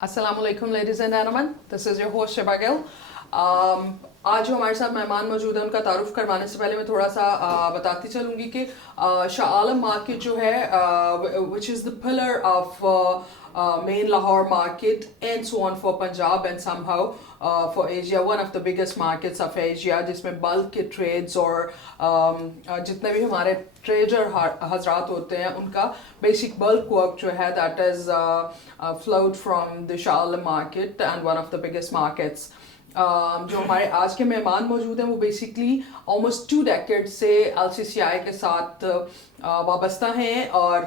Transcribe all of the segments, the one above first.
Assalamu alaikum ladies and gentlemen, this is your host Shiba Gill. आज जो हमारे साथ मेहमान मौजूद हैं उनका तारुफ करवाने से पहले मैं थोड़ा सा बताती चलूँगी कि शाह आलम मार्केट जो है which is the pillar of main Lahore market and so on for Punjab and somehow for Asia, one of the biggest markets of Asia जिसमें bulk के trades और जितने भी हमारे ट्रेडर हजरात होते हैं उनका basic bulk work जो है that is flowed from the Shah Alam market and one of the biggest markets. जो हमारे आज के मेहमान मौजूद हैं वो बेसिकली ऑलमोस्ट 2 डेकेड से LCCI के साथ वाबस्ता हैं और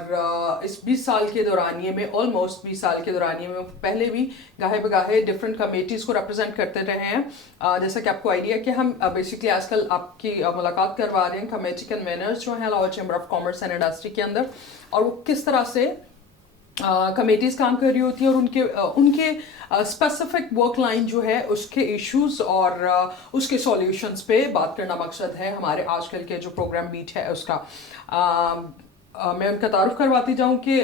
इस 20 साल के दौरानिए में ऑलमोस्ट 20 साल के दौरानिए में पहले भी गाहे बगाहे डिफरेंट कमेटीज़ को रिप्रेजेंट करते रहे हैं. जैसा कि आपको आइडिया कि हम बेसिकली आजकल आपकी मुलाकात करवा रहे हैं कमेटी कन्वेनर्स जो हैं Lahore chamber of commerce and industry के अंदर और वो किस तरह से कमेटीज़ काम कर रही होती हैं और उनके स्पेसिफिक वर्क लाइन जो है उसके इश्यूज और उसके सॉल्यूशंस पे बात करना मकसद है हमारे आजकल के जो प्रोग्राम बीट है उसका. मैं उनका तारुफ करवाती जाऊँ कि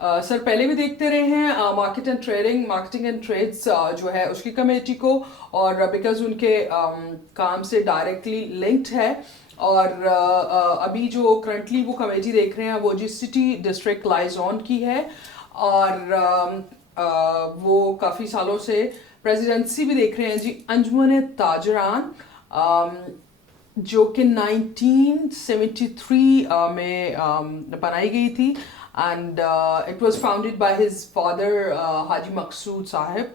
सर पहले भी देखते रहे हैं मार्केटिंग एंड ट्रेड्स जो है उसकी कमेटी को और बिकॉज उनके काम से डायरेक्टली लिंक्ड है और अभी जो करंटली वो कमेटी देख रहे हैं वो जी सिटी डिस्ट्रिक्ट लाइजॉन की है और वो काफ़ी सालों से प्रेसिडेंसी भी देख रहे हैं जी अंजुमन ताजरान जो कि 1973 में बनाई गई थी and it was founded by his father Haji Maqsood sahab.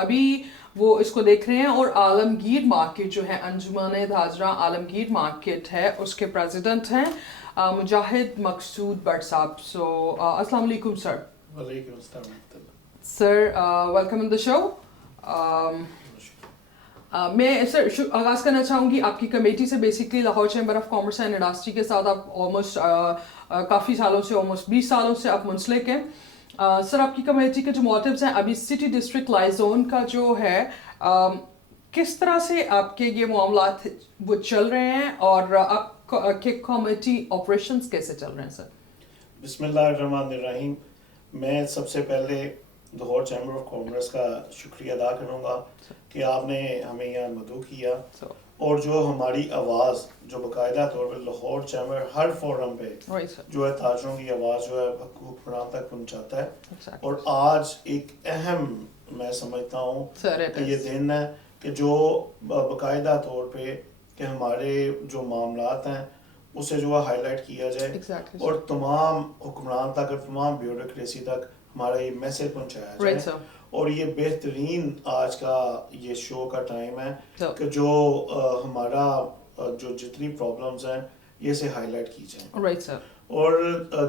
अभी वो इसको देख रहे हैं और आलमगीर मार्केट जो है अंजुमन ताजरा आलमगीर मार्केट है उसके प्रेसिडेंट हैं मुजाहिद मकसूद भट्ट साहब. अस्सलाम वालेकुम सर. वालेकुम अस्सलाम sir, welcome in the show. मैं सर आगाज़ करना चाहूँगी आपकी कमेटी से. Basically Lahore chamber of commerce and industry के साथ आप ऑलमोस्ट काफ़ी सालों से ऑलमोस्ट 20 सालों से आप मुंसलिक हैं. सर आपकी कमेटी के जो मोटिव्स हैं अभी सिटी डिस्ट्रिक्ट लाइजोन का जो है किस तरह से आपके ये मामलात वो चल रहे हैं और आपके कमेटी ऑपरेशंस कैसे चल रहे हैं सर? बिस्मिल्लाहिर्रहमानिर्रहीम. मैं सबसे पहले लाहौर चैम्बर ऑफ कॉमर्स का शुक्रिया अदा करूँगा कि आपने हमें यहाँ मदऊ किया और जो हमारी आवाज़ जो बाकायदा तौर पर लाहौर चैम्बर हर फोरम पे जो है ताजरों की आवाज़ जो है हुक्मरान तक पहुँचाता है. और आज एक अहम मैं समझता हूँ कि ये दिन है कि जो बाकायदा तौर पे कि हमारे जो मामलात हैं उसे जो है हाईलाइट किया जाए और तमाम हुक्मरान तक और तमाम ब्यूरोक्रेसी तक हमारा ये मैसेज पहुँचाया जाए. और ये बेहतरीन आज का ये शो का टाइम है कि जो हमारा जो जितनी प्रॉब्लम्स हैं ये से हाईलाइट की जाए. और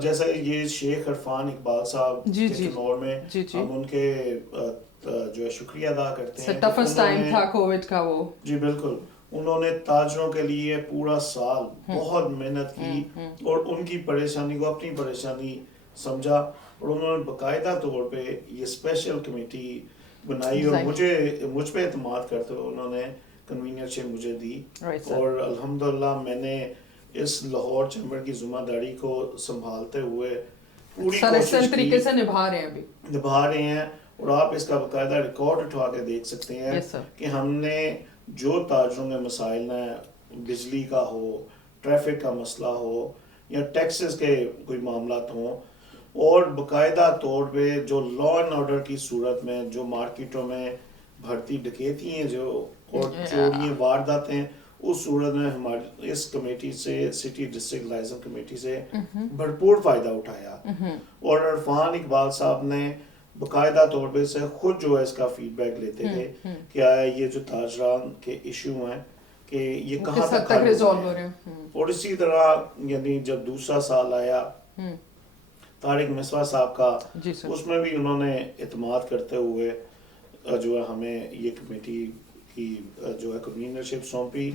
जैसा ये शेख इरफान इकबाल साहब के तनोर में हम उनके जो है शुक्रिया अदा करते हैं. टफेस्ट टाइम था कोविड का वो. जी बिल्कुल. उन्होंने ताजरों के लिए पूरा साल बहुत मेहनत की और उनकी परेशानी को अपनी परेशानी समझा और उन्होंने बाकायदा तौर पे ये स्पेशल कमेटी बनाई और मुझ पे एतमाद करते हुए उन्होंने कन्वीनियरशिप मुझे दी. और अल्हम्दुलिल्लाह मैंने इस लाहौर चैम्बर की जिम्मेदारी को संभालते हुए पूरी कोशिश तरीके से निभा रहे हैं और आप इसका बाकायदा रिकॉर्ड उठा के देख सकते हैं कि हमने जो ताजरों के मसाइल हैं बिजली का हो, ट्रैफिक का मसला हो या टैक्सेस के कोई मामला हों और बाकायदा तौर पे जो लॉ एंड ऑर्डर की सूरत में जो मार्केटों में भर्ती डकैती हैं जो और चोरियाँ वारदातें उस सूरत में हमारी इस कमेटी से सिटी डिस्ट्रिक्ट लाइजन कमेटी से भरपूर फ़ायदा उठाया. और इरफान इकबाल साहब ने बाकायदा तौर पे से खुद जो है इसका फीडबैक लेते थे कि आया ये जो ताजरान के इशू हैं कि ये कहाँ तक रिजॉल्व हो रहे हैं. और इसी तरह यानी जब दूसरा साल आया तारिक मिसवा साहब का उसमें भी उन्होंने इत्माद करते हुए जो है हमें ये कमेटी की जो है कन्वीनरशिप सौंपी.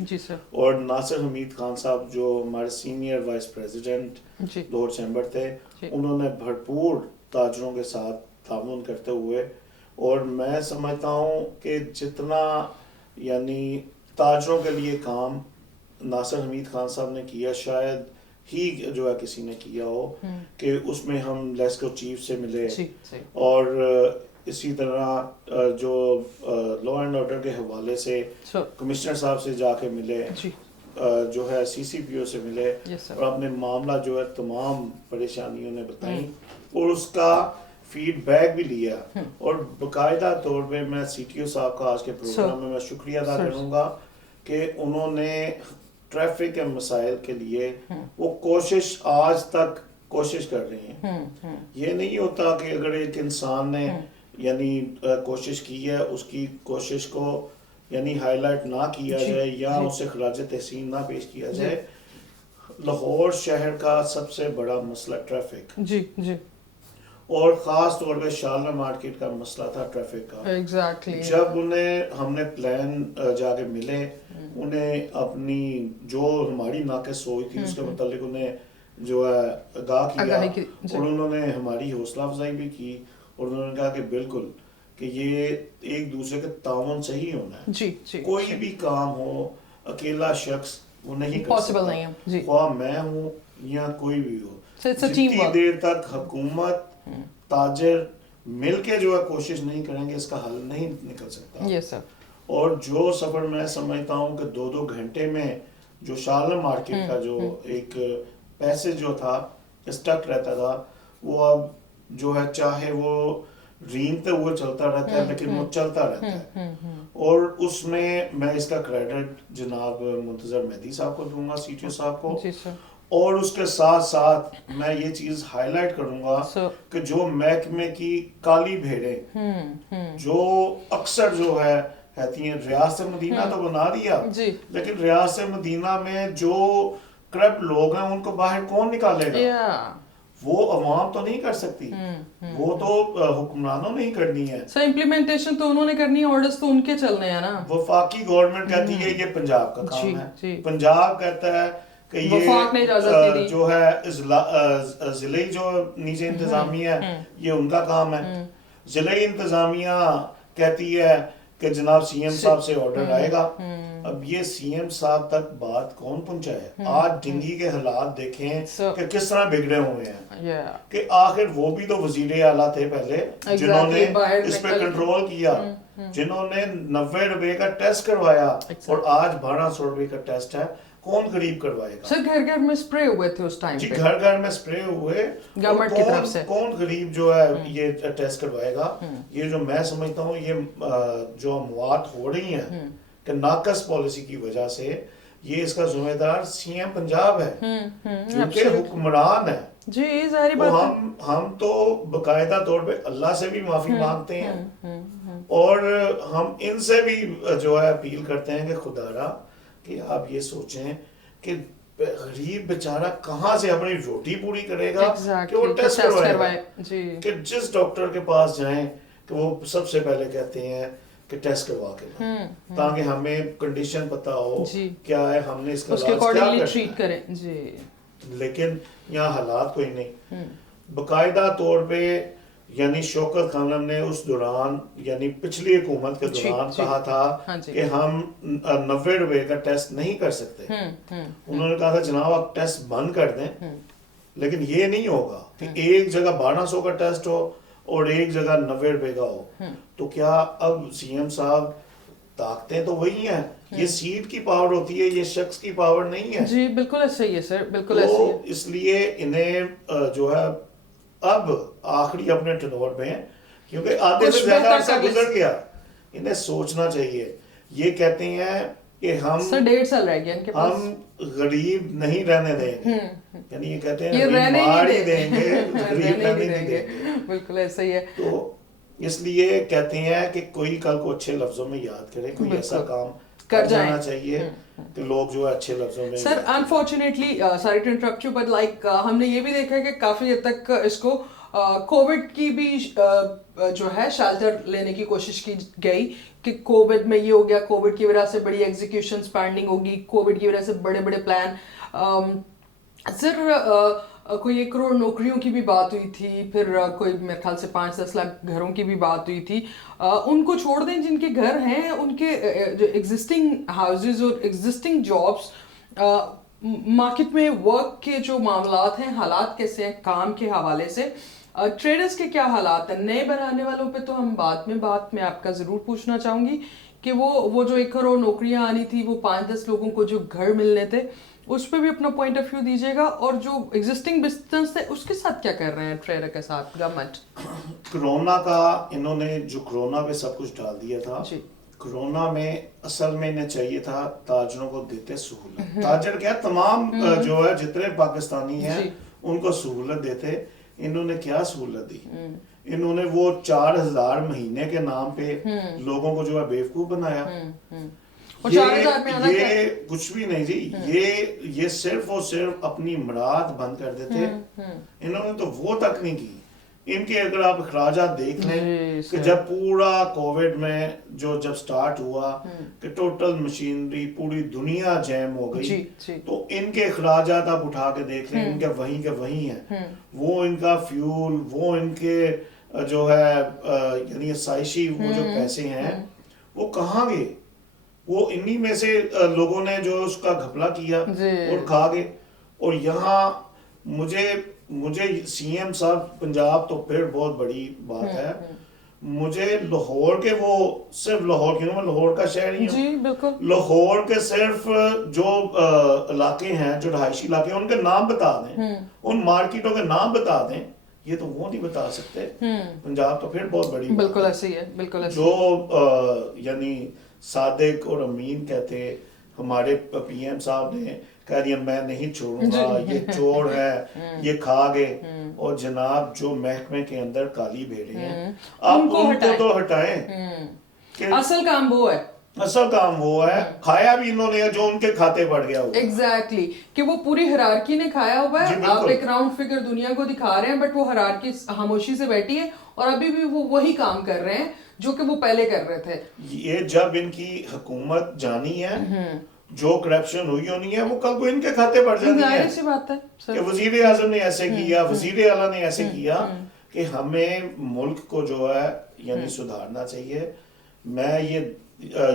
और नासिर हमीद खान साहब जो हमारे senior vice president Lahore chamber थे उन्होंने भरपूर ताजरों के साथ तामुन करते हुए और मैं समझता हूँ कि जितना यानी ताजरों के लिए काम नासिर हमीद खान साहब ने किया शायद ہی جو ہے کسی نے کیا ہو کہ اس میں ہم لیسکو چیف سے ملے جی اور اسی طرح جو لا اینڈ آرڈر کے حوالے سے کمشنر صاحب سے جا کے ملے, جو ہے سی سی پی او سے ملے اور اپنے معاملہ جو ہے تمام پریشانیوں نے بتائیں اور اس کا فیڈ بیک بھی لیا. اور باقاعدہ طور پہ میں سی ٹی او صاحب کا آج کے پروگرام میں شکریہ ادا کروں گا کہ انہوں نے ٹریفک کے مسائل کے لیے وہ کوشش آج تک کوشش کر رہی ہیں. یہ نہیں ہوتا کہ اگر ایک انسان نے یعنی کوشش کی ہے اس کی کوشش کو یعنی ہائی لائٹ نہ کیا جائے یا اسے خراج تحسین نہ پیش کیا جائے. لاہور شہر کا سب سے بڑا مسئلہ ٹریفک اور خاص طور پہ شالمار مارکیٹ کا مسئلہ تھا ٹریفک کا. جب ہم نے پلان جا کے ملے انہیں اپنی جو ہماری ناقص ہوئی تھی اس کے متعلق انہیں جو ہے آگاہ کیا اور انہوں نے ہماری حوصلہ افزائی بھی کی اور انہوں نے کہا کہ بالکل کہ یہ ایک دوسرے کے تعاون سے ہی ہونا ہے. کوئی بھی کام ہو اکیلا شخص وہ نہیں کر سکتا, خواہ میں ہوں یا کوئی بھی ہو. جتنی دیر تک حکومت تاجر مل کے جو ہے کوشش نہیں کریں گے اس کا حل نہیں نکل سکتا. اور جو سفر میں سمجھتا ہوں کہ 2 گھنٹے میں جو شالمار مارکیٹ کا جو ایک پیسے جو تھا اسٹک رہتا تھا وہ اب جو ہے چاہے وہ رینگتے ہوئے چلتا رہتا ہے لیکن وہ چلتا رہتا ہے. اور اس میں اس کا کریڈٹ جناب منتظر مہدی صاحب کو دوں گا, سی ٹی او صاحب کو. اور اس کے ساتھ ساتھ میں یہ چیز ہائی لائٹ کروں گا کہ جو محکمے کی کالی بھیڑیں جو اکثر جو ہے کہتی ہیں ریاست مدینہ تو بنا دیا لیکن ریاست مدینہ میں جو کرپٹ لوگ ہیں ان کو باہر کون نکالے گا؟ وہ عوام تو نہیں کر سکتی, وہ تو حکمرانوں نے ہی کرنی ہے. امپلیمنٹیشن تو انہوں نے کرنی ہے, آرڈرز تو ان کے چلنے ہیں نا. وفاقی گورنمنٹ کہتی ہے یہ پنجاب کا کام ہے, پنجاب کہتا ہے کہ یہ جو ہے ضلعی جو نیچے انتظامیہ ہے یہ ان کا کام ہے. ضلعی انتظامیہ کہتی ہے کہ جناب سی ایم صاحب سے آرڈر آئے گا. اب یہ سی ایم صاحب تک بات کون پہنچائے؟ آج ڈنگی کے حالات دیکھیں کہ کس طرح بگڑے ہوئے ہیں کہ آخر وہ بھی تو وزیر اعلیٰ تھے پہلے جنہوں نے اس پہ کنٹرول کیا, جنہوں نے 90 روپے کا ٹیسٹ کروایا اور آج 1200 روپے کا ٹیسٹ ہے. کون غریب کروائے گا؟ سر گھر گھر میں سپرے ہوئے تھے اس ٹائم پہ. جی گھر گھر میں سپرے ہوئے گورنمنٹ کی طرف سے. کون غریب جو ہے یہ ٹیسٹ کروائے گا؟ یہ جو میں سمجھتا ہوں یہ جو اموات ہو رہی ہیں کہ ناقص پالیسی کی وجہ سے یہ اس کا ذمہ دار سی ایم پنجاب ہے کیونکہ حکمران ہے. جی ظاہری بات ہے. ہم تو باقاعدہ طور پہ اللہ سے بھی معافی مانگتے ہیں اور ہم ان سے بھی جو ہے اپیل کرتے ہیں کہ خدا را کہ آپ یہ سوچیں کہ غریب بیچارہ کہاں سے اپنی روٹی پوری کرے گا کہ وہ ٹیسٹ کروائے کہ جس ڈاکٹر کے پاس جائیں کہ وہ سب سے پہلے کہتے ہیں کہ ٹیسٹ کروا کے تاکہ ہمیں کنڈیشن پتا ہو کیا ہے, ہم نے اس کا علاج کیا کریں. لیکن یہاں حالات کوئی نہیں. باقاعدہ طور پہ یعنی شوکت خانم نے اس دوران یعنی پچھلی حکومت کے دوران کہا تھا کہ ہم 90 روپے کا ٹیسٹ نہیں کر سکتے. انہوں نے کہا تھا جناب آپ ٹیسٹ بند کر دیں, لیکن یہ نہیں ہوگا کہ ایک جگہ 1200 کا ٹیسٹ ہو اور ایک جگہ 90 روپے کا ہو. تو کیا اب سی ایم صاحب طاقتیں تو وہی ہیں, یہ سیٹ کی پاور ہوتی ہے, یہ شخص کی پاور نہیں ہے. جی بالکل ایسا ہی ہے سر, بالکل ایسا ہی ہے. اس لیے انہیں جو ہے اب آخری اپنے ٹنور میں کیونکہ آدھے سے زیادہ عرصہ گزر گیا, انہیں سوچنا چاہیے. یہ کہتے ہیں کہ ہم 1.5 سال رہ گیا ان کے پاس, ہم غریب نہیں رہنے دیں گے, یعنی یہ کہتے ہیں مار ہی دیں گے, غریب رہنے نہیں دیں گے. بالکل ایسا ہی ہے. تو اس لیے کہتے ہیں کہ کوئی کل کو اچھے لفظوں میں یاد کرے, کوئی ایسا کام کر جانا چاہیے کہ لوگ جو ہے اچھے لفظوں میں. Sir unfortunately sorry to interrupt you but like ہم نے یہ بھی دیکھا ہے کہ کافی حد تک اس کو کووڈ کی بھی جو ہے شیلٹر لینے کی کوشش کی گئی کہ کووڈ میں یہ ہو گیا, کووڈ کی وجہ سے بڑی ایگزیکیوشنز پینڈنگ ہوگی, کووڈ کی وجہ سے بڑے بڑے پلان. سر کوئی 1 کروڑ نوکریوں کی بھی بات ہوئی تھی, پھر کوئی میرے خیال سے 5-10 لاکھ گھروں کی بھی بات ہوئی تھی. ان کو چھوڑ دیں جن کے گھر ہیں, ان کے جو ایگزسٹنگ ہاؤسز اور ایگزسٹنگ جابس मार्केट में वर्क के जो मामलात हैं, हालात कैसे हैं काम के हवाले से, ट्रेडर्स के क्या हालात हैं? नए बनाने वालों पे तो हम बाद में आपका ज़रूर पूछना चाहूँगी कि वो जो 1 करोड़ नौकरियां आनी थी, वो 5-10 लोगों को जो घर मिलने थे, उस पर भी अपना पॉइंट ऑफ व्यू दीजिएगा, और जो एग्जिस्टिंग बिजनेस है उसके साथ क्या कर रहे हैं ट्रेडर के साथ गवर्नमेंट? कोरोना का इन्होंने जो कोरोना पे सब कुछ डाल दिया था जी। कोरोना में असल में इन्हें चाहिए था ताजरों को देते सहूलत। ताजर क्या तमाम जो है जितने पाकिस्तानी हैं उनको सहूलत देते। इन्होंने क्या सहूलत दी? इन्होंने वो 4,000 महीने के नाम पे लोगों को जो है बेवकूफ बनाया। और 4,000 में आना ये कुछ भी नहीं जी, ये सिर्फ और सिर्फ अपनी मुराद बंद कर देते। इन्होंने तो वो तक नहीं की। इनके अगर आप अखराजात देख लें कि जब पूरा कोविड में जब स्टार्ट हुआ कि टोटल मशीनरी पूरी दुनिया जैम हो गई, तो इनके अखराजात आप उठा के देख लें, इनके वहीं के वहीं हैं। वो इनका फ्यूल, वो इनके जो है यानी साइशी वो जो पैसे हैं वो कहाँ गए? वो इन्हीं में से लोगों ने जो उसका घपला किया और खा गए। और यहाँ मुझे सीएम साहब पंजाब तो फिर बहुत बड़ी बात है। मुझे लाहौर के वो सिर्फ लाहौर क्यों, मैं लाहौर का शहर ही हूँ, लाहौर के सिर्फ जो इलाके हैं, जो रहायशी इलाके हैं, उनके नाम बता दें, उन मार्केटों के नाम बता दें। ये तो वो नहीं बता सकते। पंजाब तो फिर बहुत बड़ी बिल्कुल ऐसे ही है, बिल्कुल ऐसे। जो यानी सादिक और अमीन कहते, हमारे पीएम साहब ने कह दिया मैं नहीं छोड़ूंगा, ये चोर है, ये खा गए। और जनाब जो महकमे के अंदर काली भेड़े हैं, आप उनको तो हटाएं। असल काम वो है, असल काम वो है। खाया भी इन्होंने जो उनके खाते पड़ गया हुआ। एग्जैक्टली कि वो पूरी हिरारकी ने खाया हुआ है। आप एक राउंड फिगर दुनिया को दिखा रहे हैं, बट वो हिरारकी खामोशी से बैठी है और अभी भी वो वही काम कर रहे हैं जो कि वो पहले कर रहे थे। ये जब इनकी हुकूमत जानी है, जो करप्शन हुई होनी है, वो कल को इनके खाते पड़ जानी है। ऐसी बात है कि वजीर आजम ने ऐसे किया, वजीर आला ने ऐसे किया। कि हमें मुल्क को जो है यानी सुधारना चाहिए। मैं ये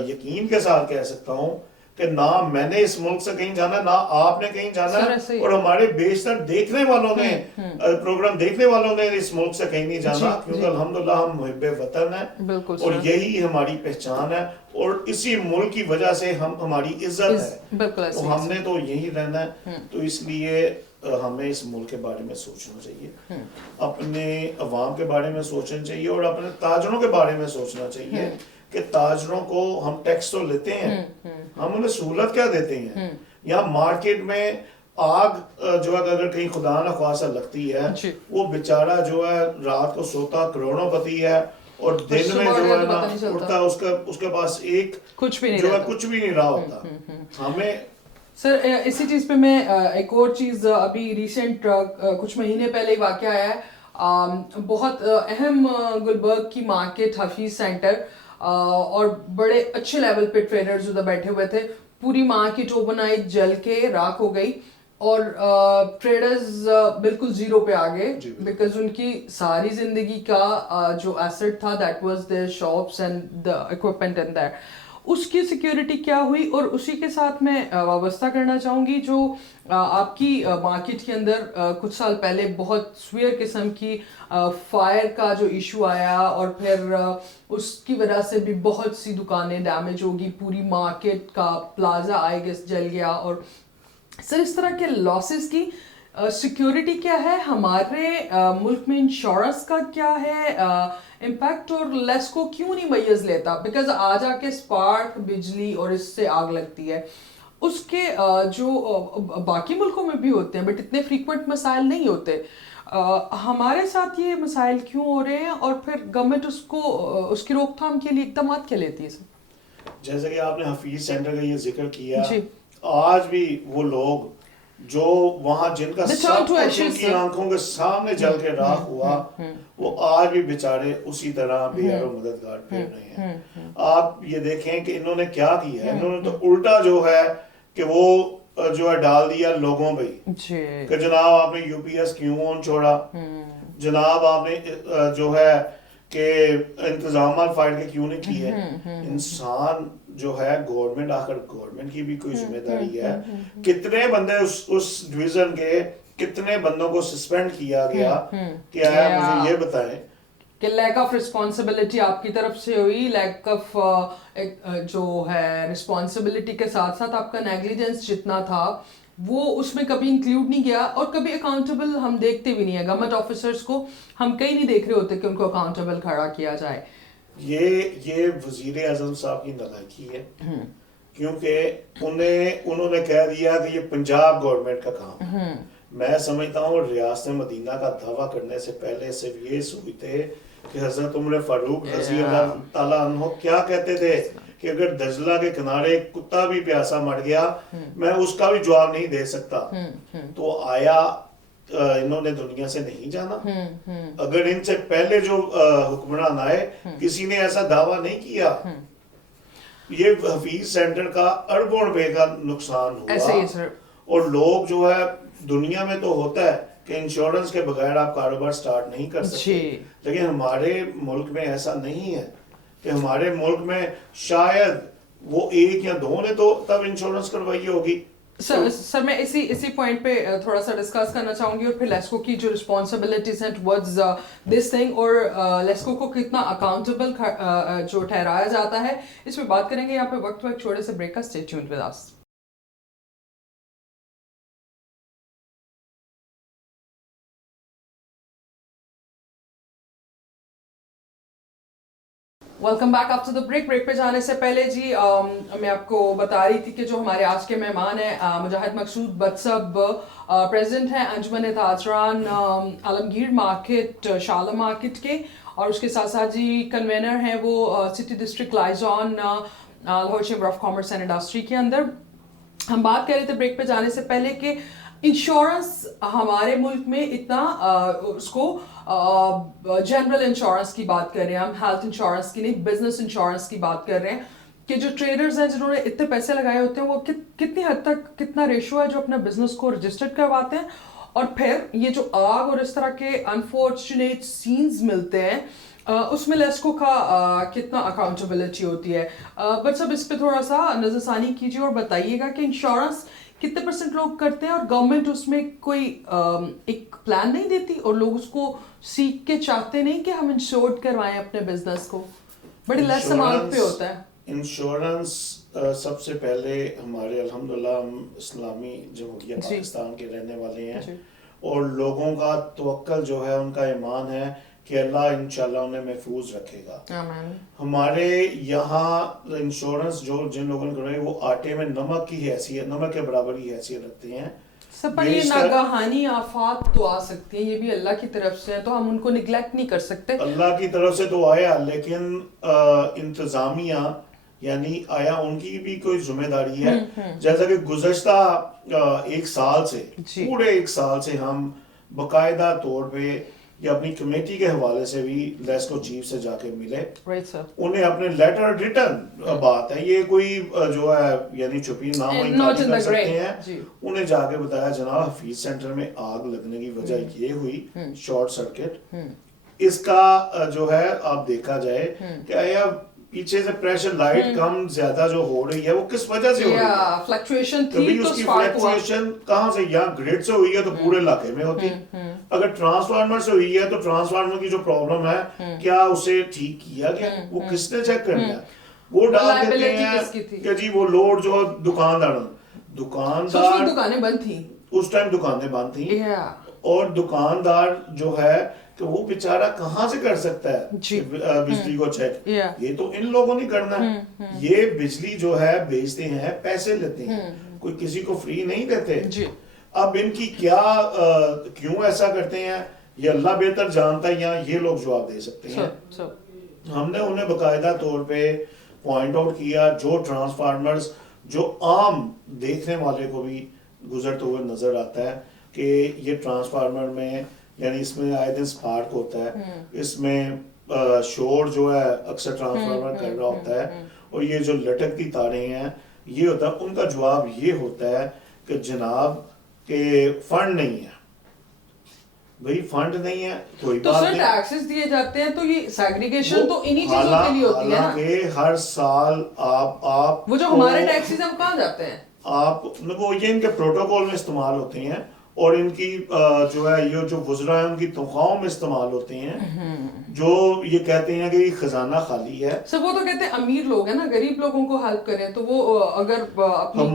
यकीन के साथ कह सकता हूँ कि ना मैंने इस मुल्क से कहीं जाना, ना आपने कहीं जाना, और हमारे बेशतर देखने वालों ने प्रोग्राम देखने वालों ने इस मुल्क से कहीं नहीं जाना, क्योंकि अल्हम्दुलिल्लाह हम मुहिब्बे वतन है और यही हमारी पहचान है और इसी मुल्क की वजह से हम हमारी इज्जत है। तो हमने तो यही रहना है। तो इसलिए हमें इस मुल्क के बारे में सोचना चाहिए, अपने अवाम के बारे में सोचना चाहिए और अपने ताजरों के बारे में सोचना चाहिए कि ताजरों को हम टैक्स तो लेते हैं, हम उन्हें सहूलत क्या देते हैं? यहाँ मार्केट में आग जो है अगर कहीं खुदा न ख्वासा लगती है, वो बेचारा जो है रात को सोता करोड़ोंपति है और दिन में जो है ना उठता उसके पास एक कुछ भी नहीं रहा होता। हमें सर इसी चीज पे मैं एक और चीज, अभी रिसेंट कुछ महीने पहले ही वाकया आया है, बहुत अहम गुलबर्ग की मार्केट हफीज सेंटर, और बड़े अच्छे लेवल पे ट्रेडर्स उधर बैठे हुए थे। पूरी मार्केट ओवरनाइट जल के राख हो गई और ट्रेडर्स बिल्कुल जीरो पे आ गए, बिकॉज उनकी सारी जिंदगी का जो एसेट था that was their shops and the equipment in that, उसकी सिक्योरिटी क्या हुई। और उसी के साथ मैं वाबस्ता करना चाहूँगी जो आपकी मार्केट के अंदर कुछ साल पहले बहुत सीवियर किस्म की फायर का जो इशू आया और फिर उसकी वजह से भी बहुत सी दुकानें डैमेज होगी, पूरी मार्केट का प्लाजा आई गेस जल गया। और सर इस तरह के लॉसेस की सिक्योरिटी क्या है हमारे मुल्क में? इंश्योरेंस का क्या है इम्पैक्ट? और लेस को क्यों नहीं मैयज लेता? बिकॉज आ जाके स्पार्क, बिजली और इससे आग लगती है, उसके जो बाकी मुल्कों में भी होते हैं बट इतने फ्रीक्वेंट मसाइल नहीं होते। हमारे साथ ये मसाइल क्यों हो रहे हैं और फिर गवर्नमेंट उसकी रोकथाम के लिए इकदाम क्या लेती है? जैसे कि आपने हफीज सेंटर का ये जिक्र किया, आज भी वो लोग जो वहां जिनका सब कुछ उनकी आंखों के सामने जल के राख हुआ, वो आज भी बेचारे उसी तरह बेहार मददगार फिर रहे हैं। आप ये देखें कि इन्होंने क्या किया है, इन्होंने तो उल्टा जो है कि वो जो है डाल दिया लोगों पे कि जनाब आपने यूपीएस क्यों ऑन छोड़ा, जनाब आपने जो है कि इंतजाम फाइट के क्यों नहीं किए। इंसान جو ہے گورنمنٹ آخر گورنمنٹ کی بھی کوئی ذمہ داری ہے. کتنے بندے اس ڈویژن کے کتنے بندوں کو سسپینڈ کیا گیا کیا ہے مجھے یہ بتائیں کہ لیک آف رسپانسبلٹی آپ کی طرف سے ہوئی, لیک آف جو ہے رسپانسبلٹی کے ساتھ ساتھ آپ کا نیگلیجنس جتنا تھا وہ اس میں کبھی انکلوڈ نہیں کیا, اور کبھی اکاؤنٹیبل ہم دیکھتے بھی نہیں ہیں. گورنمنٹ آفیسرز کو ہم کہیں نہیں دیکھ رہے ہوتے کہ ان کو اکاؤنٹیبل کھڑا کیا جائے. یہ وزیر اعظم صاحب کی نالائکی ہے, کیونکہ انہوں نے کہہ دیا کہ یہ پنجاب گورنمنٹ کا کام ہے. میں سمجھتا ہوں ریاست مدینہ کا دعویٰ کرنے سے پہلے صرف یہ سوچتے کہ حضرت عمر فاروق رضی اللہ تعالیٰ عنہ کیا کہتے تھے کہ اگر دجلہ کے کنارے ایک کتا بھی پیاسا مر گیا میں اس کا بھی جواب نہیں دے سکتا. تو آیا انہوں نے دنیا سے نہیں جانا؟ اگر ان سے پہلے جو حکمران آئے کسی نے ایسا دعویٰ نہیں کیا. یہ حفیظ سینٹر کا اربوں روپے کا نقصان ہوا, اور لوگ جو ہے دنیا میں تو ہوتا ہے کہ انشورنس کے بغیر آپ کاروبار سٹارٹ نہیں کر سکتے, لیکن ہمارے ملک میں ایسا نہیں ہے کہ ہمارے ملک میں شاید وہ ایک یا دو نے تو تب انشورنس کروائی ہوگی. سر میں اسی پوائنٹ پہ تھوڑا سا ڈسکس کرنا چاہوں گی, اور پھر لیسکو کی جو رسپانسبلٹیز ہیں ٹورڈز دس تھنگ, اور لیسکو کو کتنا اکاؤنٹیبل جو ٹھہرایا جاتا ہے اس پہ بات کریں گے. یہاں پہ وقت ایک چھوٹے سے بریک کا, stay tuned with us. Welcome back after the break. Break پہ جانے سے پہلے جی میں آپ کو بتا رہی تھی کہ جو ہمارے آج کے مہمان ہیں مجاہد مقصود بٹ صاحب, پریزیڈنٹ ہیں انجمن تاجران عالمگیر مارکیٹ شالم مارکیٹ کے, اور اس کے ساتھ ساتھ جی کنوینر ہیں وہ city district liaison Lahore chamber of commerce and industry کے اندر. ہم بات کر رہے تھے بریک پہ جانے سے پہلے کہ انشورنس ہمارے ملک میں اتنا اس کو جنرل انشورنس کی بات کر رہے ہیں ہم, ہیلتھ انشورنس کی نہیں, بزنس انشورنس کی بات کر رہے ہیں کہ جو ٹریڈرز ہیں جنہوں نے اتنے پیسے لگائے ہوتے ہیں وہ کتنی حد تک کتنا ریشو ہے جو اپنا بزنس کو رجسٹرڈ کرواتے ہیں, اور پھر یہ جو آگ اور اس طرح کے انفارچونیٹ سینز ملتے ہیں اس میں لیسکو کا کتنا اکاؤنٹیبلٹی ہوتی ہے. بٹ سب اس پہ تھوڑا سا نظر ثانی کیجیے اور بتائیے گا کہ انشورنس کتنے پرسنٹ لوگ کرتے ہیں, اور گورنمنٹ اس میں کوئی ایک پلان نہیں دیتی, اور لوگ اس کو سیکھ کے چاہتے نہیں کہ ہم انشورڈ کروائیں اپنے بزنس کو, بڑی لیس اماؤنٹ پہ ہوتا ہے. انشورنس سب سے پہلے ہمارے الحمدللہ ہم اسلامی جمہوریہ پاکستان کے رہنے والے ہیں, اور لوگوں کا توکل جو ہے ان کا ایمان ہے کہ اللہ انشاءاللہ انہیں محفوظ رکھے گا. ہمارے یہاں انشورنس جو جن لوگوں نے کروائی وہ آٹے میں نمک کی حیثیت, نمک کے برابر ہی حیثیت رکھتے ہیں. سب پر یہ ناگہانی آفات تو آ سکتی ہیں, یہ بھی اللہ کی طرف سے ہیں تو ہم ان کو نگلیکٹ نہیں کر سکتے. اللہ کی طرف سے تو آیا, لیکن انتظامیہ یعنی آیا ان کی بھی کوئی ذمہ داری ہے. جیسا کہ گزشتہ ایک سال سے پورے ایک سال سے ہم باقاعدہ طور پہ یا اپنی کمیٹی کے حوالے سے بھی لیسکو چیف سے جا کے ملے, انہیں اپنے لیٹر ریٹرن بات ہے, یہ کوئی جو ہے یعنی چھپی نام کر سکتے ہیں, انہیں جا کے بتایا جناب حفیظ سینٹر میں آگ لگنے کی وجہ یہ ہوئی شارٹ سرکٹ, اس کا جو ہے آپ دیکھا جائے کہ آیا پیچھے سے پریشر لائٹ کم زیادہ جو ہو رہی ہے وہ کس وجہ سے ہو رہی ہے, فلکچویشن کبھی اس کی فلکچویشن کہاں سے, یا گریڈ سے ہوئی ہے تو پورے علاقے میں ہوتی, اگر ٹرانسفارمر سے ہوئی ہے تو ٹرانسفارمر کی جو پرابلم ہے کیا اسے ٹھیک کیا گیا, وہ کس نے چیک کرنا ہے, وہ ڈال دیتے ہیں کہ جی وہ لوڈ جو دکاندار دکانیں بند تھیں, اس ٹائم دکانیں بند تھیں, اور دکاندار جو ہے کہ وہ بیچارہ کہاں سے کر سکتا ہے بجلی کو چیک, یہ تو ان لوگوں نے کرنا ہے. یہ بجلی جو ہے بیچتے ہیں پیسے لیتے ہیں, کوئی کسی کو فری نہیں دیتے. اب ان کی کیوں ایسا کرتے ہیں یہ اللہ بہتر جانتا ہے, یا یہ لوگ جواب دے سکتے ہیں. ہم نے انہیں باقاعدہ طور پہ پوائنٹ آؤٹ کیا, جو ٹرانسفارمرز جو عام دیکھنے والے کو بھی گزرتے ہوئے نظر آتا ہے کہ یہ ٹرانسفارمر میں یعنی اس میں آئے دن سپارک ہوتا ہے, اس میں شور جو ہے اکثر ٹرانسفارمر کر رہا ہوتا ہے, اور یہ جو لٹکتی تاریں ہیں یہ ہوتا ہے. ان کا جواب یہ ہوتا ہے کہ جناب کہ فنڈ نہیں ہے, भाई फंड नहीं है कोई तो बात सर नहीं। टैक्सेस दिए जाते हैं तो ये सेग्रीगेशन वो तो इन्हीं चीजों के लिए होती है ना, हालांकि हर साल आप वो जो हमारे टैक्सेस हैं वो कहाँ जाते हैं? आप वो ये इनके प्रोटोकॉल में इस्तेमाल होते हैं और इनकी जो है ये जो वज़रा है उनकी तनख्वाहों में इस्तेमाल होते हैं, जो ये कहते हैं कि खजाना खाली है। सर वो तो कहते हैं अमीर लोग हैं ना, गरीब लोगों को हेल्प करें, तो वो अगर अपनी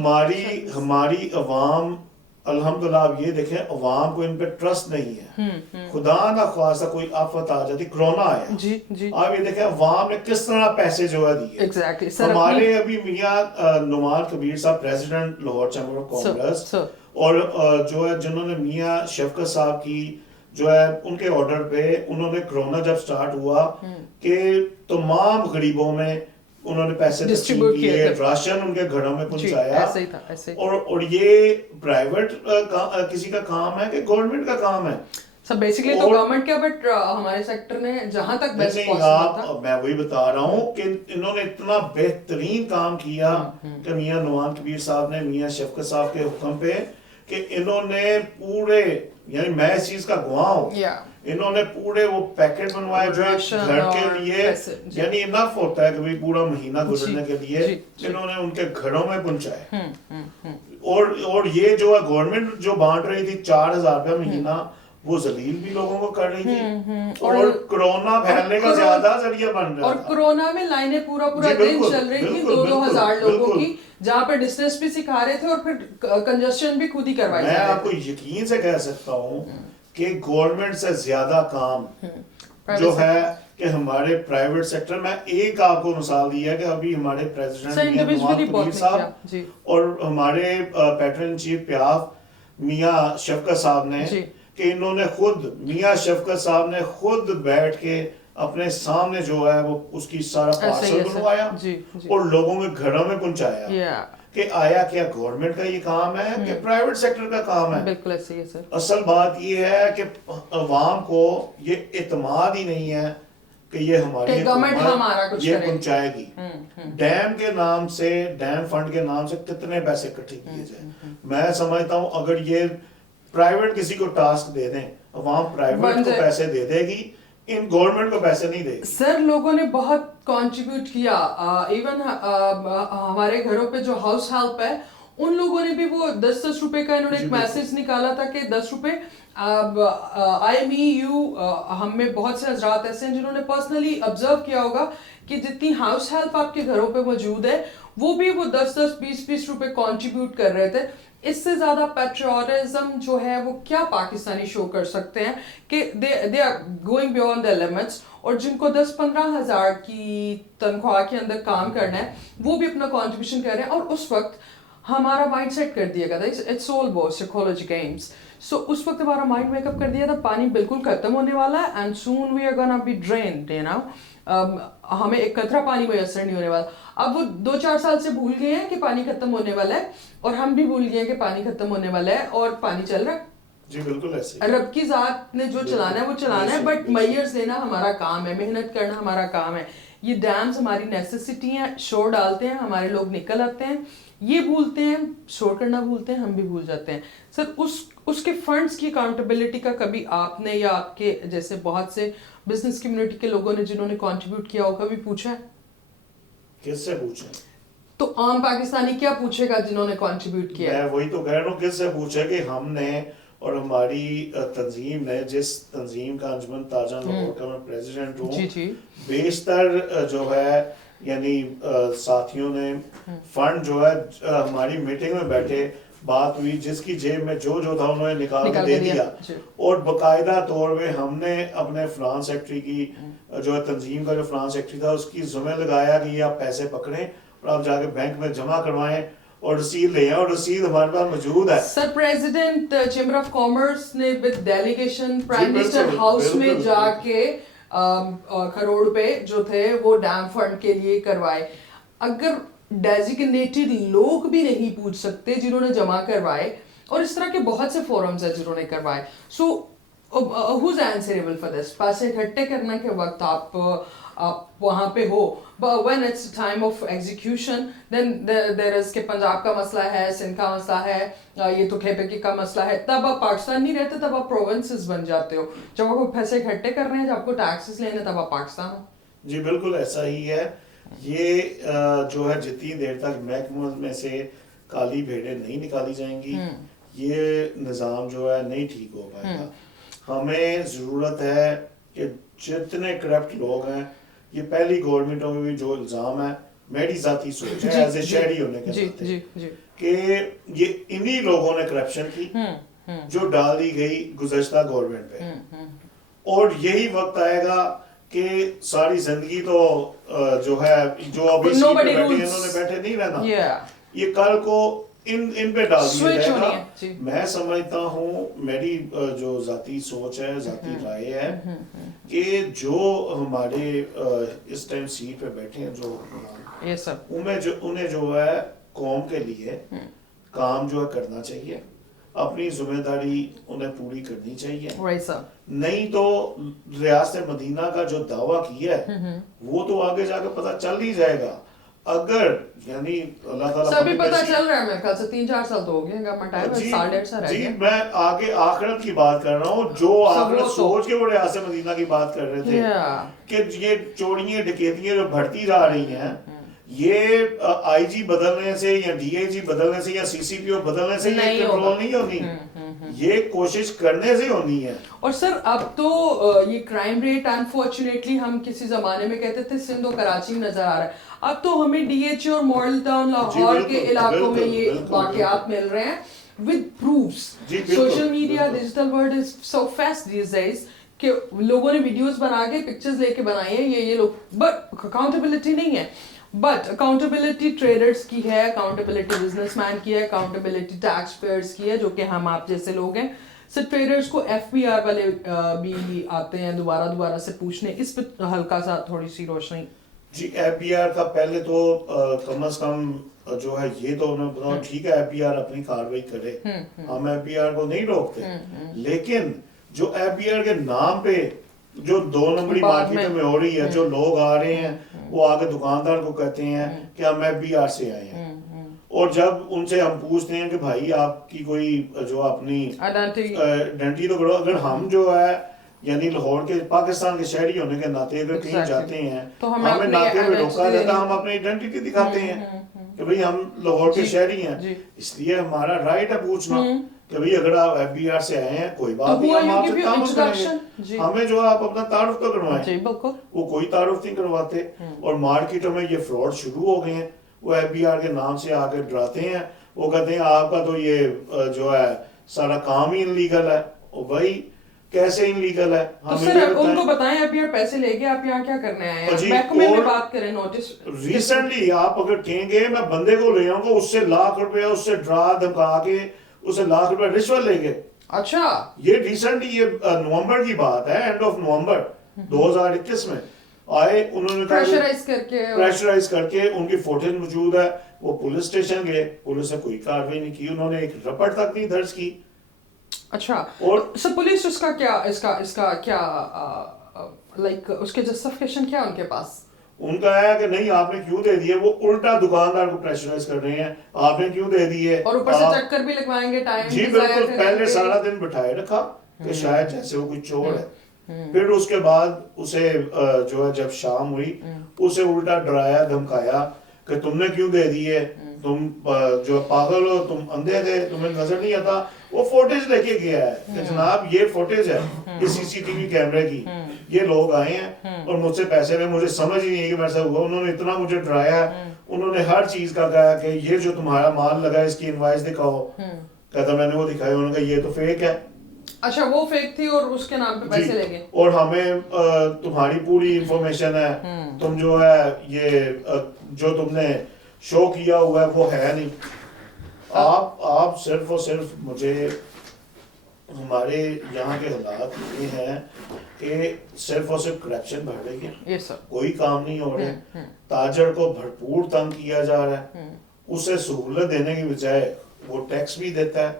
हमारी अवाम अल्हम्दुलिल्लाह आप ये देखें अवाम को इन पे ट्रस्ट नहीं है। खुदा ना ख्वास्ता कोई आफत आ जाती, कोरोना आया जी जी आप ये देखें अवाम ने किस तरह पैसे जो है दिए। एग्जैक्टली सर, हमारे अभी मियाँ नुमान कबीर साहब president Lahore chamber of commerce और जो है जिन्होंने मियाँ शफकत साहब की जो है उनके ऑर्डर पे उन्होंने कोरोना जब स्टार्ट हुआ कि तमाम गरीबों में उन्होंने पैसे तकसीम किए, राशन उनके घरों में पहुंचाया। ऐसे ही था, ऐसे। और ये प्राइवेट किसी का काम है कि गवर्नमेंट का काम है? सब बेसिकली तो गवर्नमेंट का, बट हमारे सेक्टर ने जहां तक बेस्ट पॉसिबल था। मैं वही बता रहा हूँ कि इन्होंने इतना बेहतरीन काम किया कि मियाँ नुमान कबीर साहब ने मियाँ शफकत साहब के हुक्म पे कि इन्होंने पूरे, यानी मैं इस चीज का गवाह हूँ, इन्होंने पूरे वो पैकेट बनवाए जो घर के लिए, यानी इनफ होता है कि भाई पूरा महीना गुजरने के लिए, इन्होंने उनके घरों में पहुंचाए। और ये जो है गवर्नमेंट जो बांट रही थी 4,000 रुपया महीना, वो जलील भी लोगों को कर रही थी और कोरोना फैलने का ज्यादा जरिया बन रहा था। और कोरोना में लाइनें पूरा दिन चल रही थी 2,000 लोगों की, जहाँ पे डिस्टेंस भी सिखा रहे थे और फिर कंजस्शन भी खुद ही करवाई। मैं आपको यकीन से कह सकता हूँ कि गवर्नमेंट से ज्यादा काम जो है कि हमारे प्राइवेट सेक्टर में, एक आपको मिसाल दी है कि अभी हमारे प्रेसिडेंट नुमान कबीर साहब और हमारे पैटर्न चीफ प्याफ मियाँ शफकत साहब ने कि इन्होंने खुद, मियाँ शफकत साहब ने खुद बैठ के अपने सामने जो है वो उसकी सारा पार्सल बनवाया और लोगों के घरों में पहुंचाया। कि आया क्या गवर्नमेंट का ये काम है कि प्राइवेट सेक्टर का काम है? बिल्कुल ऐसे ही है सर। असल बात ये है कि अवाम को ये इत्मीनान ही नहीं है कि ये हमारी गवर्नमेंट हमारा कुछ ये पहुंचाएगी। डैम के नाम से, डैम फंड के नाम से कितने पैसे इकट्ठे किए जाए। मैं समझता हूँ अगर ये प्राइवेट किसी को टास्क दे दें, अवाम प्राइवेट को पैसे दे देगी, इन गवर्नमेंट को पैसे नहीं देगी। सर लोगों ने बहुत कंट्रीब्यूट किया, इवन हमारे घरों पे जो हाउस हेल्प है उन लोगों ने भी वो 10-10 रुपए का इन्होंने एक मैसेज निकाला था कि 10 रुपए। हम में बहुत से हजरात ऐसे हैं जिन्होंने पर्सनली ऑब्जर्व किया होगा कि जितनी हाउस हेल्प आपके घरों पे मौजूद है वो भी वो 10-10, 20-20 रुपए कंट्रीब्यूट कर रहे थे। इससे ज्यादा पेट्रियोटिज्म जो है वो क्या पाकिस्तानी शो कर सकते हैं कि they are going beyond their limits. और जिनको 10-15 हजार की तनख्वाह के अंदर काम करना है वो भी अपना कंट्रीब्यूशन कर रहे हैं। और उस वक्त हमारा माइंड सेट कर दिया गया था, it's all about psychology games. So उस वक्त हमारा माइंड मेकअप कर दिया था पानी बिल्कुल खत्म होने वाला है and soon we are gonna be drained, you know, हमें एक कतरा पानी मैसर नहीं होने वाला। अब वो 2-4 साल से भूल गए हैं कि पानी खत्म होने वाला है और हम भी भूल गए हैं कि पानी खत्म होने वाला है और पानी चल रहा है। जी बिल्कुल ऐसे। रब की जात ने जो चलाना है वो चलाना है, बट मैयर्स देना हमारा काम है, मेहनत करना हमारा काम है। ये डैम्स हमारी नेसेसिटी है, शोर डालते हैं, हमारे लोग निकल आते हैं, ये भूलते हैं, शोर करना भूलते हैं, हम भी भूल जाते हैं। सर उसके फंड्स की अकाउंटेबिलिटी का कभी आपने या आपके जैसे बहुत से बिजनेस कम्युनिटी के लोगों ने जिन्होंने कंट्रीब्यूट किया हो कभी पूछा है? किससे पूछे? तो आम पाकिस्तानी क्या पूछेगा जिन्होंने कंट्रीब्यूट किया? मैं वही तो कह रहा हूँ, किससे पूछे कि हमने और हमारी तंजीम ने, जिस तंजीम का अंजुमन ताजन लाहौर का मैं प्रेसिडेंट हूँ, बेशतर जो है यानी साथियों ने फंड जो है हमारी मीटिंग में बैठे बात हुई, जिसकी जेब में जो था उन्होंने निकाल के दे दिया। और बाकायदा तौर पे हमने अपने फ्रांस सेक्रेटरी की जो है तंजीम का जो फ्रांस सेक्रेटरी था उसकी ज़िम्मे लगाया कि ये आप पैसे पकड़ें और आप जाके बैंक में जमा करवाएं और रसीद ले आए, और रसीद हमारे पास मौजूद है। Sir president chamber of commerce ने with delegation prime minister house में जाके करोड़ रुपए जो थे वो डैम फंड के लिए करवाए। अगर डेजिग्नेटेड लोग भी नहीं पूछ सकते जिन्होंने जमा करवाए, और इस तरह के बहुत से फोरम्स हैं जिन्होंने करवाए। सो who's answerable for this? पैसे इकट्ठे करने के वक्त आप वहाँ पे हो, but when it's time of execution, then there is कि पंजाब का मसला है, सिंध का मसला है, ये तो खेपकी का मसला है, तब आप पाकिस्तान नहीं रहते, तब आप प्रोविंसेस बन जाते हो. जब आपको पैसे इकट्ठे करने हैं, जब आपको टैक्सेस लेने, तब आप पाकिस्तान हो. जी बिल्कुल ऐसा ही है. ये जो है जितनी देर तक महकमों में से काली भेड़ें नहीं निकाली जाएंगी, ये निज़ाम जो है नहीं ठीक हो पाएगा. हमें ज़रूरत है कि जितने करप्ट लोग हैं, ये पहली गवर्नमेंटों में भी जो इल्ज़ाम है, मेरी ज़ाती सोच है एज ए शहरी होने के नाते कि ये इन्हीं लोगों ने करप्शन की जो डाल दी गई गुज़श्ता गवर्नमेंट पे. और यही वक्त आएगा कि सारी जिंदगी तो जो है जो अभी सीट पे बैठे हैं, इन्होंने बैठे नहीं रहना. ये कल को इन पे डाल दिया जाएगा. मैं समझता हूँ, मेरी जो जाती सोच है, जाती राय है कि जो हमारे इस टाइम सीट पे बैठे हैं, जो उन्हें जो है कौम के लिए काम जो है करना चाहिए, अपनी जिम्मेदारी उन्हें पूरी करनी चाहिए. नहीं तो रियासत मदीना का जो दावा किया है वो तो आगे जाकर पता चल ही जाएगा. अगर यानी अल्लाह ताला सभी पता चल रहा है. मैं कल से 3-4 साल तो हो गए, गवर्नमेंट आए, 1.5 साल रह गए. जी मैं आगे आखिरत की बात कर रहा हूँ. जो आखिरत सोच के वो रियासत मदीना की बात कर रहे थे कि ये चोरियां डकैतियां जो बढ़ती जा रही हैं, ये आईजी बदलने से या डीआईजी बदलने से या सीसीपीओ बदलने से ये कंट्रोल नहीं होनी. ये कोशिश करने से होनी है. और सर अब तो ये क्राइम रेट अनफॉर्चुनेटली हम किसी जमाने में कहते थे सिंध और कराची में नजर आ रहा है. अब तो हमें डीएचए और मॉडल टाउन लाहौर के इलाकों में ये वाकयात मिल रहे हैं with proofs. Social media, digital world is so fast these days कि लोगों ने वीडियोस बना के पिक्चर्स लेके बनाई है ये लोग, बट अकाउंटेबिलिटी नहीं है. बट अकाउंटेबिलिटी ट्रेडर्स की है, अकाउंटेबिलिटी बिजनेसमैन की है, अकाउंटेबिलिटी टैक्स पेयर्स की है, जो कि हम आप जैसे लोग हैं. सिर्फ ट्रेडर्स को एफबीआर वाले भी आते हैं दोबारा से पूछने. इस पे हल्का सा थोड़ी सी रोशनी. जी एफबीआर का पहले तो कम से कम जो है ये तो उन्होंने बताया ठीक है एफबीआर अपनी कार्रवाई करे, हम एफबीआर को नहीं रोकते. लेकिन जो एफबीआर के नाम पे जो 2 नंबरी मार्केट में हो रही है, जो लोग आ रहे हैं वो आगे दुकानदार को कहते हैं कि हम एफबीआर से आए हैं. और जब उनसे हम पूछते हैं कि भाई आपकी कोई जो अपनी आइडेंटिटी तो करो. अगर हम जो है यानी लाहौर के पाकिस्तान के शहरी होने के नाते अगर कहीं जाते हैं तो हमें नाते में रोका जाता है, हम अपनी आइडेंटिटी दिखाते हैं कि भाई हम लाहौर के शहरी हैं. इसलिए हमारा राइट है पूछना कि भाई अगर आप एफबीआर से आए हैं कोई बात नहीं, हम आपसे काम करेंगे. हमें जो आप अपना तारुफ तो करवाएं. वो कोई तारुफ नहीं करवाते. और मार्केटों में ये फ्रॉड शुरू हो गए हैं. वो एफबीआर के नाम से आके डराते हैं. वो कहते हैं आपका तो ये जो है सारा काम ही इनलीगल है. और भाई कैसे इनलीगल है? तो सर उनको बताएं एफबीआर पैसे लेके आप यहाँ क्या करने आए हैं? महकमे में बात करें. नोटिस रिसेंटली आप अगर कहेंगे मैं बंदे को ले आऊंगा, उससे लाख रुपया उससे डरा धमका के उसे लाख रुपया रिश्वत लेंगे. अच्छा ये रिसेंटली ये नवंबर की बात है, एंड ऑफ नवंबर 2021 में आए. उन्होंने प्रेशराइज करके उनकी फुटेज मौजूद है. वो पुलिस स्टेशन गए, पुलिस ने कोई कार्रवाई नहीं की. उन्होंने एक रिपोर्ट तक नहीं दर्ज की. अच्छा. और सर पुलिस इसका क्या लाइक उसके जस्टिफिकेशन क्या उनके पास? उनका है कि नहीं आपने क्यों दे दिए. वो उल्टा दुकानदार को प्रेशराइज कर रहे हैं, आपने क्यों दे दिए. और ऊपर से चक्कर भी लगवाएंगे टाइम. जी बिल्कुल. पहले सारा दिन बिठाए रखा कि शायद जैसे वो कोई चोर है. फिर उसके बाद उसे जो है जब शाम हुई उसे उल्टा डराया धमकाया कि तुमने क्यों दे दिए, तुम जो पागल हो, तुम अंधे थे, तुम्हें नजर नहीं आता. वो फुटेज लेके गया है कि जनाब ये फुटेज है ये सीसीटीवी कैमरे की. ये लोग आए हैं और मुझसे पैसे में, मुझे समझ ही नहीं है कि मेरे साथ हुआ. उन्होंने इतना मुझे डराया, उन्होंने हर चीज का कहा कि ये जो तुम्हारा माल लगा इसकी इनवॉइस दिखाओ. कहता मैंने वो दिखाई. उन्होंने कहा ये तो फेक है. अच्छा वो फेक थी और उसके नाम पे पैसे ले गए. और हमें तुम्हारी पूरी इंफॉर्मेशन है, तुम जो है ये जो तुमने शो किया हुआ है वो है नहीं. आप सिर्फ और सिर्फ मुझे हमारे यहाँ के हालात ये हैं कि सिर्फ और सिर्फ करप्शन बढ़ रही है. कोई काम नहीं हो रहे. ताजर को भरपूर तंग किया जा रहा है. उसे सहूलत देने की बजाय वो टैक्स भी देता है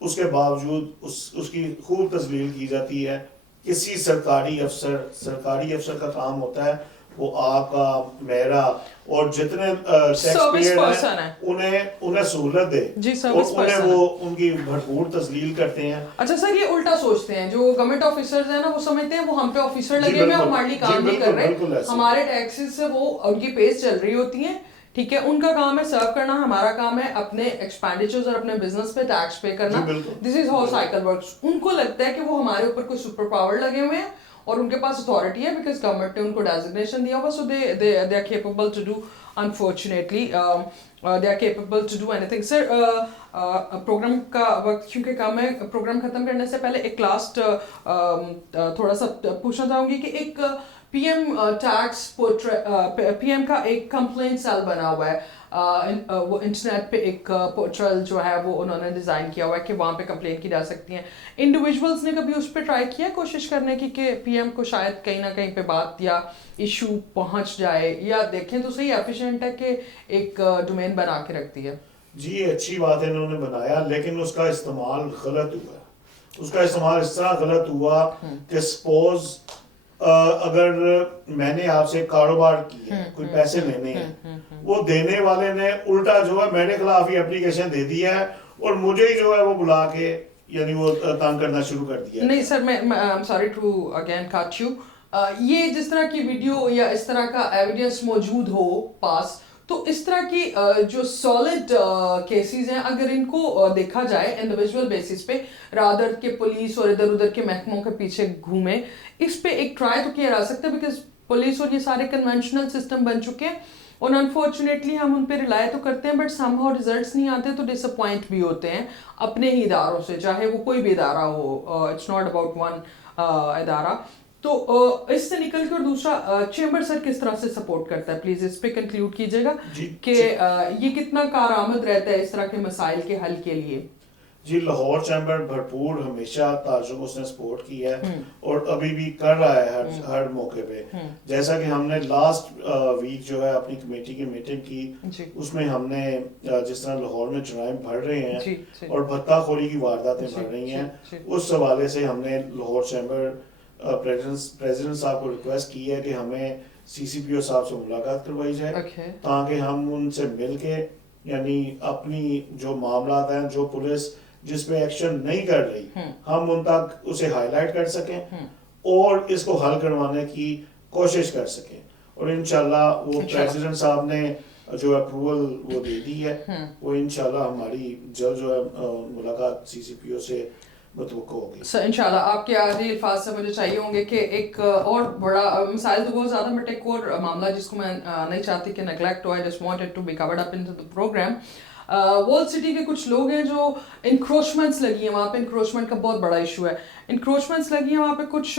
اس کے باوجود اس کی خوب تذلیل کی جاتی ہے. کسی سرکاری افسر کا کام ہوتا ہے وہ آپ کا میرا اور جتنے ٹیکس پیئر ہیں انہیں سہولت دے اور انہیں وہ ان کی بھرپور تذلیل کرتے ہیں. اچھا سر یہ الٹا سوچتے ہیں جو گورنمنٹ آفیسرز ہیں نا وہ سمجھتے ہیں وہ ہم پہ آفیسر لگے ہوئے ہیں ہمارے لیے کام نہیں کر رہے, ہمارے ٹیکسز سے وہ ان کی پیز چل رہی ہوتی ہیں, ٹھیک ہے, ان کا کام ہے سرو کرنا, ہمارا کام ہے اپنے ایکسپینڈیچرز اور اپنے بزنس پہ ٹیکس پے کرنا. دس از ہاؤ سائیکل ورکس. ان کو لگتا ہے کہ وہ ہمارے اوپر کوئی سپر پاور لگے ہوئے ہیں اور ان کے پاس اتھارٹی ہے بیکاز گورنمنٹ نے ان کو ڈیزگنیشن دیا ہوا, so they are capable to do, unfortunately they are capable to do anything. Sir, programme کا وقت کیونکہ کم ہے, پروگرام ختم کرنے سے پہلے ایک لاسٹ تھوڑا سا پوچھنا چاہوں گی کہ ایک P M tax P M کا ایک کمپلینٹ سیل بنا ہوا ہے, وہ انٹرنیٹ پہ ایک پورٹل جو ہے وہ انہوں نے ڈیزائن کیا ہوا ہے کہ وہاں پہ کمپلین کی جا سکتی ہیں. انڈیویجولس نے کبھی اس پہ ٹرائی کیا کوشش کرنے کی کہ پی ایم کو شاید کہیں نہ کہیں پہ بات یا ایشو پہنچ جائے, یا دیکھیں تو صحیح ایفیشینٹ ہے کہ ایک ڈومین بنا کے رکھتی ہے؟ جی اچھی بات ہے انہوں نے بنایا, لیکن اس کا استعمال غلط ہوا. اس کا استعمال اس طرح غلط ہوا کہ سپوز اگر میں نے آپ سے کاروبار کیا, کوئی پیسے لینے ہیں, وہ دینے والے نے الٹا جو ہے میرے خلاف ہی اپلیکیشن دے دیا ہے اور مجھے ہی جو ہے وہ بلا کے یعنی وہ تنگ کرنا شروع کر دیا. نہیں سر, میں sorry to again cut you, یہ جس طرح کی ویڈیو یا اس طرح کا ایویڈنس موجود ہو پاس, تو اس طرح کی جو سالڈ کیسز ہیں اگر ان کو دیکھا جائے انڈیویجول بیسس پہ رادر کے پولیس اور ادھر ادھر کے محکموں کے پیچھے گھومے, اس پہ ایک ٹرائی تو کیا جا سکتا ہے بیکاز پولیس اور یہ سارے کنونشنل سسٹم بن چکے ہیں اور انفارچونیٹلی ہم ان پہ ریلائی تو کرتے ہیں بٹ سم ہاؤ ریزلٹس نہیں آتے تو ڈس اپوائنٹ بھی ہوتے ہیں اپنے ہی اداروں سے, چاہے وہ کوئی بھی ادارہ ہو, اٹس ناٹ اباؤٹ ون ادارہ. تو اس سے نکل کے اور دوسرا چیمبر سر کس طرح سے سپورٹ کرتا ہے, پلیز اس پہ کنکلوڈ کیجیے گا کہ یہ کتنا کارآمد رہتا ہے اس طرح کے مسائل کے حل کے لیے. جی لاہور چیمبر بھرپور ہمیشہ تاجروں کو اس نے سپورٹ کیا ہے اور ابھی بھی کر رہا ہے ہر موقع پہ. جیسا کہ ہم نے لاسٹ ویک جو ہے اپنی کمیٹی کی میٹنگ کی, اس میں ہم نے جس طرح لاہور میں جرائم بڑھ رہے ہیں اور بھتہ خوری کی وارداتیں بڑھ رہی ہیں, اس حوالے سے ہم نے لاہور چیمبر پریزیڈنٹ صاحب کو ریکویسٹ کی ہے کہ ہمیں سی سی پی او صاحب سے ملاقات کروائی جائے تاکہ ہم ان سے مل کے یعنی اپنی جو معاملات ہیں, جو پولیس جس پہ ایکشن نہیں کر رہی, ہم ان تک اسے ہائی لائٹ کر سکیں اور اس کو حل کروانے کی کوشش کر سکیں. اور انشاءاللہ وہ پریزیڈنٹ صاحب نے جو اپروول وہ دے دی ہے, وہ انشاءاللہ ہماری جلد جو ہے ملاقات سی سی پی او سے متوقع ہوگی. سر انشاءاللہ آپ کے آخری الفاظ سے مجھے چاہیے ہوں گے کہ ایک اور بڑا مسائل تو بہت زیادہ بٹ ایک اور معاملہ جس کو میں نہیں چاہتی کہ نیگلیکٹ ہو, I just wanted to be covered up in to the programme. Walled city کے کچھ لوگ ہیں جو انکروچمنٹس لگی ہیں وہاں پہ, انکروچمنٹ کا بہت بڑا ایشو ہے, انکروچمنٹس لگی ہیں وہاں پہ. کچھ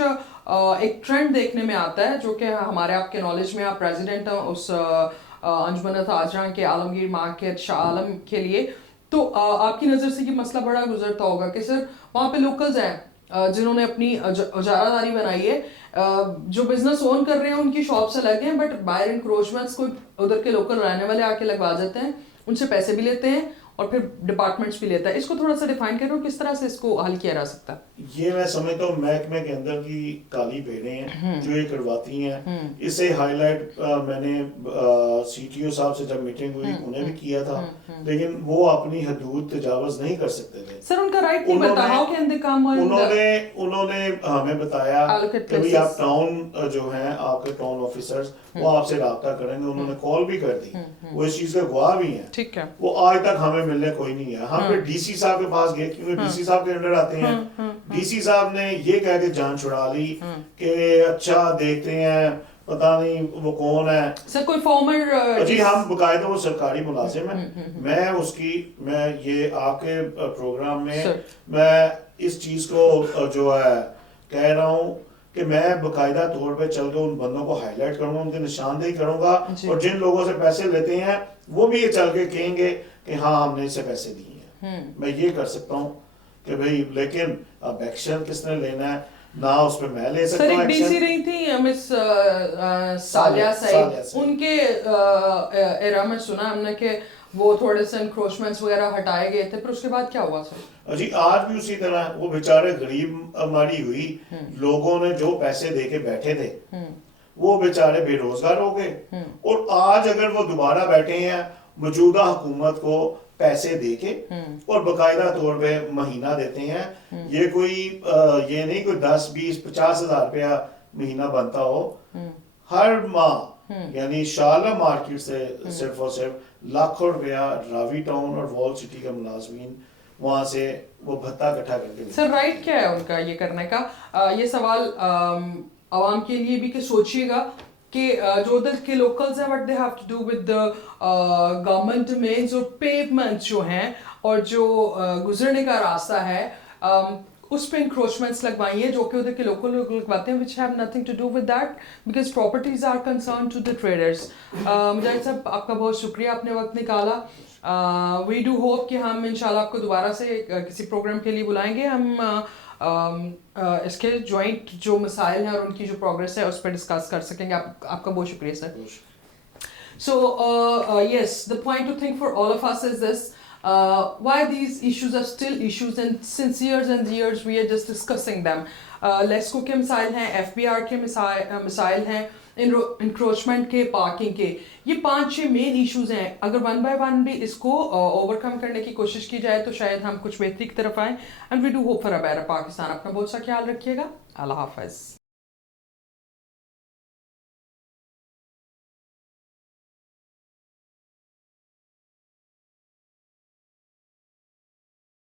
ایک ٹرینڈ دیکھنے میں آتا ہے جو کہ ہمارے آپ کے نالج میں, آپ پریزیڈنٹ ہیں اس انجمن تاجراں کے عالمگیر مارکیٹ شاہ عالم کے لیے, تو آپ کی نظر سے یہ مسئلہ بڑا گزرتا ہوگا کہ سر وہاں پہ لوکلز ہیں جنہوں نے اپنی اجارہ داری بنائی ہے, جو بزنس اون کر رہے ہیں ان کی شاپ سے لگے ہیں, بٹ باہر انکروچمنٹس کوئی ادھر کے لوکل رہنے والے آ کے لگوا جاتے ہیں, ان سے پیسے بھی لیتے ہیں اور پھر ڈپارٹمنٹس بھی لیتا ہے. اس کو تھوڑا سا ڈیفائن کرو کس طرح سے اس کو حل کیا جا سکتا ہے. یہ میں سمجھتا ہوں محکمے کے اندر کی کالی بھیڑیں ہیں جو یہ کرواتی ہیں. اسے ہائی لائٹ میں نے سی ٹی او صاحب سے جب میٹنگ ہوئی انہیں بھی کیا تھا, لیکن وہ اپنی حدود تجاوز نہیں کر سکتے تھے. سر ان کا رائٹ نہیں بنتا, ہاؤ کین دے کم, انہوں نے ہمیں بتایا کہ آپ ٹاؤن جو ہیں آپ کے ٹاؤن آفیسرز وہ آپ سے رابطہ کریں گے. انہوں نے کال بھی کر دی, وہ اس چیز کے گواہ بھی ہیں. ٹھیک ہے, وہ آج تک ہمیں ملنے کوئی نہیں ہے. ہم پھر ڈی سی صاحب کے پاس گئے کیونکہ ڈی سی صاحب کے انڈر آتے ہیں. ڈی سی صاحب نے یہ کہہ کے جان چھڑا لی کہ اچھا دیکھتے ہیں پتہ نہیں وہ کون ہے. سر کوئی فارمر, جی ہم باقاعدہ وہ سرکاری ملازم ہیں. میں یہ آپ کے پروگرام میں میں اس چیز کو جو ہے کہہ رہا ہوں کہ میں باقاعدہ طور پہ چل کے ان بندوں کو ہائی لائٹ کروں گا, ان کی نشاندہی کروں گا, اور جن لوگوں سے پیسے لیتے ہیں وہ بھی یہ چل کے کہیں گے کہ ہاں ہم نے اسے پیسے دیے ہیں. میں یہ کر سکتا ہوں کہ بھئی, لیکن اب ایکشن کس نے لینا ہے نہ اس پہ میں لے سکتا ہوں. سر ایک ڈی سی رہی تھی مس سالیہ سعید, ان کے ایرا میں سنا ہم نے کہ वो थोड़े से इंक्रोचमेंट्स वगैरह हटाए गए थे, फिर उसके बाद क्या हुआ सर? जी आज भी उसी तरह वो बेचारे गरीब मारी हुई लोगों ने जो पैसे दे के बैठे थे वो बेचारे बेरोजगार हो गए, और आज अगर वो दोबारा बैठे हैं मौजूदा हुकूमत को पैसे देके और बकायदा तौर पे महीना देते हैं, ये कोई ये नहीं कोई 10 20 50 हजार रुपया महीना बनता हो, हर माह यानी शाला मार्केट से सिर्फ और सिर्फ लाखों रुपया रावी टाउन और वॉल सिटी का मुलाजमीन वहां से वो भत्ता इकट्ठा करके सर राइट क्या है उनका ये करने का? ये सवाल आवाम के लिए भी कि सोचिएगा कि जो उधर के लोकल्स हैं, what they have to do with the government mains और पेवमेंट्स जो हैं और जो गुजरने का रास्ता है उस पे इंक्रोचमेंट्स लगवाइए जो कि उधर के लोकल लोग लगवाते हैं, which have nothing to do with that because properties are concern to the traders. Mujahid साहब आपका बहुत शुक्रिया, आपने वक्त निकाला। वी डू होप कि हम इंशाल्लाह आपको दोबारा से किसी प्रोग्राम के लिए बुलाएंगे, हम इसके जॉइंट जो मसाइल हैं और उनकी जो प्रोग्रेस है उस पर डिस्कस कर सकेंगे। आपका बहुत शुक्रिया sir. So yes, the point to think for all of us is this: why these issues are still issues, and since years and years we are just discussing them. LESCO के missile हैं, FBR के missile हैं, encroachment के, parking के, ये 5-6 main issues हैं। अगर one by one भी इसको ओवरकम करने की कोशिश की जाए तो शायद हम कुछ बेहतरी की तरफ आएँ। And we do hope for a better Pakistan. अपना बहुत सा ख्याल रखिएगा। अल्लाह हाफ़िज़।